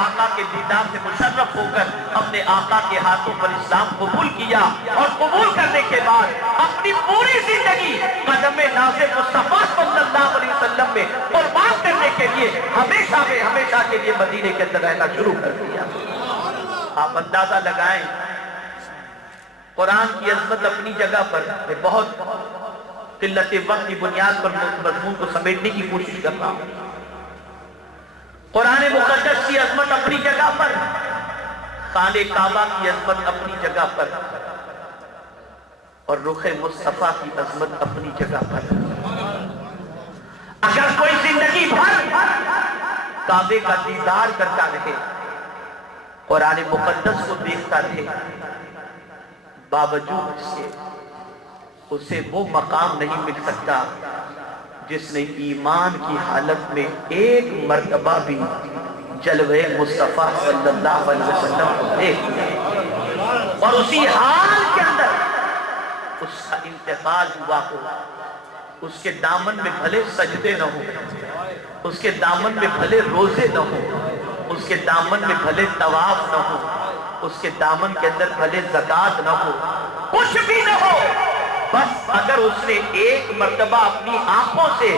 آقا کے دیدار سے مشرف ہو کر اپنے آقا کے ہاتھوں پر اسلام قبول کیا، اور قبول کرنے کے بعد اپنی پوری زندگی قدم ناز مصطفیٰ صلی اللہ علیہ وسلم میں قربان کرنے کے لیے ہمیشہ کے لیے مدینے کے اندر رہنا شروع کر دیا۔ آپ اندازہ لگائیں، قرآن کی عظمت اپنی جگہ پر، میں بہت قلت وقت کی بنیاد پر مضمون کو سمیٹنے کی کوشش کر رہا ہوں۔ قرآن مقدس کی عظمت اپنی جگہ پر، خانہ کعبہ کی عظمت اپنی جگہ پر، اور رخ مصطفیٰ کی عظمت اپنی جگہ پر۔ اگر کوئی زندگی بھر کعبے کا دیدار کرتا رہے، قرآن مقدس کو دیکھتا رہے، باوجود اس کے اسے وہ مقام نہیں مل سکتا جس نے ایمان کی حالت میں ایک مرتبہ بھی جلوہ مصطفیٰ صلی اللہ علیہ وسلم کو دیکھ لیا، اور اسی حال کے اندر اس کا انتقال ہوا ہو، اس کے دامن میں بھلے سجدے نہ ہو، اس کے دامن میں بھلے روزے نہ ہو، اس کے دامن میں بھلے طواف نہ ہو، اس کے دامن کے اندر بھلے زکوٰۃ نہ ہو، کچھ بھی نہ ہو، بس اگر اس نے ایک مرتبہ اپنی آنکھوں سے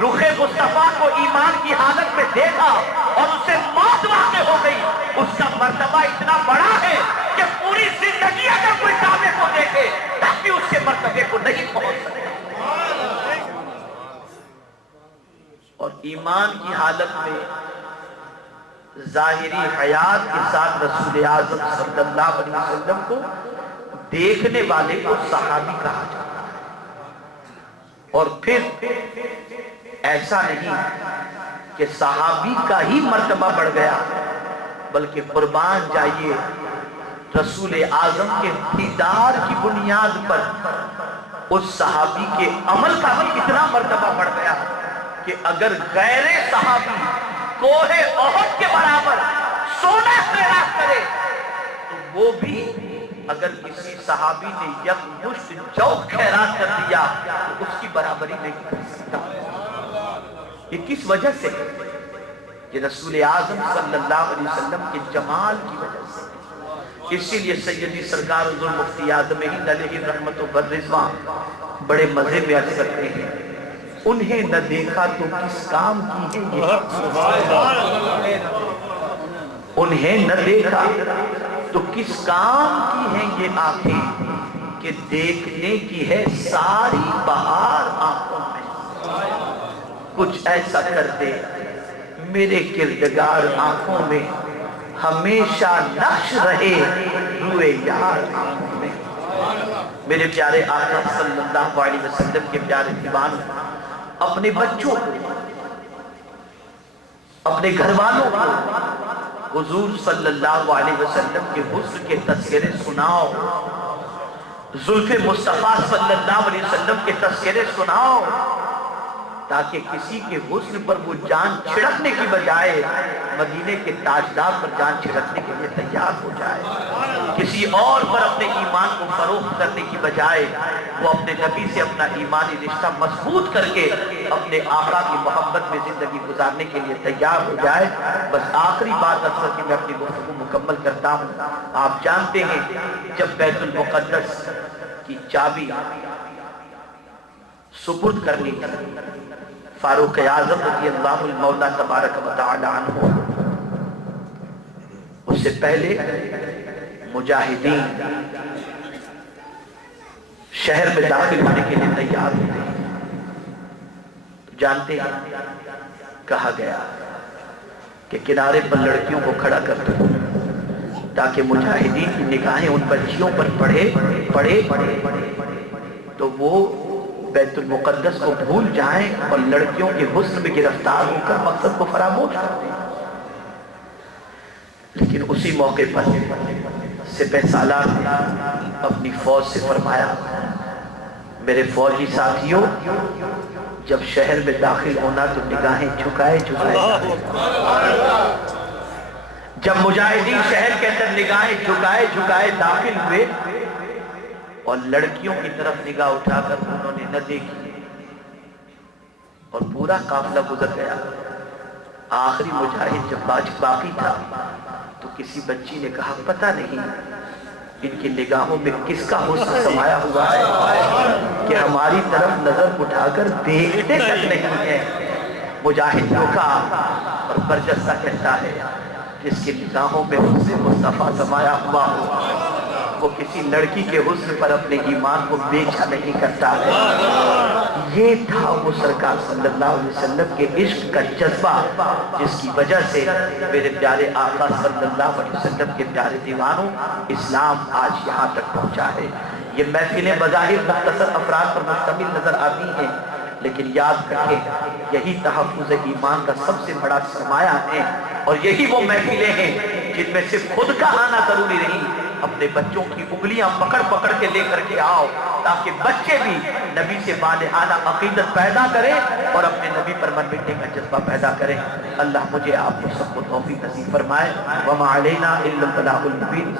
رخ مصطفیٰ کو ایمان کی حالت میں دیکھا اور اسے موت واقع ہو گئی، اس کا مرتبہ اتنا بڑا ہے کہ پوری زندگی اگر کوئی کعبے کو دیکھے تب بھی اس کے مرتبے کو نہیں پہنچ سکتا۔ اور ایمان کی حالت میں ظاہری حیات کے ساتھ رسول اعظم صلی اللہ علیہ وسلم کو دیکھنے والے کو صحابی کہا جاتا ہے۔ اور پھر ایسا نہیں کہ صحابی کا ہی مرتبہ بڑھ گیا، بلکہ قربان جائیے رسول اعظم کے دیدار کی بنیاد پر اس صحابی کے عمل کا بھی اتنا مرتبہ بڑھ گیا کہ اگر غیر صحابی کوہ احد کے برابر سونا خیرات کرے تو وہ بھی اگر کسی صحابی نے یک مشت جو خیرات کر دیا تو اس کی برابری نہیں کر سکتا۔ یہ کس وجہ سے؟ یہ رسول اعظم صلی اللہ علیہ وسلم کے جمال کی وجہ سے۔ اسی لیے سیدی سرکار حضور مفتی اعظم ہند علیہ رحمت و برضوان بڑے مزے میں عرض کرتے ہیں، انہیں نہ دیکھا تو کس کام کی ہے یہ، انہیں نہ دیکھا تو کس کام کی ہیں یہ آنکھیں کہ دیکھنے کی ہے ساری بہار آنکھوں میں، کچھ ایسا کر دے میرے کردگار آنکھوں میں، ہمیشہ نقش رہے روئے یار آنکھوں میں۔ میرے پیارے آقا صلی اللہ علیہ وسلم کے پیارے دیوان اپنے بچوں کو، اپنے گھر والوں کو حضور صلی اللہ علیہ وسلم کے حسن کے تذکرے سناؤ، زلف مصطفیٰ صلی اللہ علیہ وسلم کے تذکرے سناؤ، تاکہ کسی کے حسن پر وہ جان چھڑکنے کی بجائے مدینے کے تاجدار پر جان چھڑکنے کے لیے تیار ہو جائے، کسی اور پر اپنے ایمان کو فروخت کرنے کی بجائے وہ اپنے نبی سے اپنا ایمانی رشتہ مضبوط کر کے اپنے آقا کی محبت میں زندگی گزارنے کے لیے تیار ہو جائے۔ بس آخری بات اثر کی میں اپنی گفتگو مکمل کرتا ہوں۔ آپ جانتے ہیں جب بیت المقدس کی چابی سپرد کرنی تھی فاروق اعظم رضی اللہ المولا تبارک و تعالی عنہ، اس سے پہلے مجاہدین شہر میں داخل ہونے کے لیے تیار ہوتے ہیں۔ جانتے ہیں کہا گیا کہ کنارے پر لڑکیوں کو کھڑا کر دو تاکہ مجاہدین کی نگاہیں ان بچیوں پر پڑے تو وہ بیت المقدس کو بھول جائیں اور لڑکیوں کے حسن میں گرفتار ہو کر مقصد کو فراموش کر دیں۔ لیکن اسی موقع پر سپہ سالار نے اپنی فوج سے فرمایا، میرے فوجی ساتھیوں، جب شہر میں داخل ہونا تو نگاہیں جھکائے جب مجاہدین شہر کے اندر نگاہیں جھکائے داخل ہوئے اور لڑکیوں کی طرف نگاہ اٹھا کر انہوں نے نہ دیکھی اور پورا قافلہ گزر گیا، آخری مجاہد جب باقی تھا تو کسی بچی نے کہا پتہ نہیں ان کی نگاہوں میں کس کا حسن سمایا ہوا ہے کہ ہماری طرف نظر اٹھا کر دیکھتے تک نہیں ہے۔ مجاہد روکا اور برجستہ کہتا ہے جس کی نگاہوں میں حسن مصطفیٰ سمایا ہوا ہو وہ کسی لڑکی کے حسن پر اپنے ایمان کو بیچا نہیں کرتا ہے۔ یہ تھا وہ سرکار صلی اللہ علیہ وسلم کے عشق کا جذبہ جس کی وجہ سے میرے پیارے آقا صلی اللہ علیہ وسلم کے پیارے دیوانوں اسلام آج یہاں تک پہنچا ہے۔ یہ محفلیں بظاہر مختصر افراد پر مشتمل نظر آتی ہیں لیکن یاد رکھیں یہی تحفظ ایمان کا سب سے بڑا سرمایہ ہے اور یہی وہ محفلیں ہیں جن میں صرف خود کا آنا ضروری نہیں، اپنے بچوں کی انگلیاں پکڑ پکڑ کے لے کر کے آؤ تاکہ بچے بھی نبی سے بالغانہ عقیدت پیدا کریں اور اپنے نبی پر من مٹنے کا جذبہ پیدا کریں۔ اللہ مجھے آپ کو سب کو توفیق نصیب فرمائے۔ وما علینا الا البلاغ المبین۔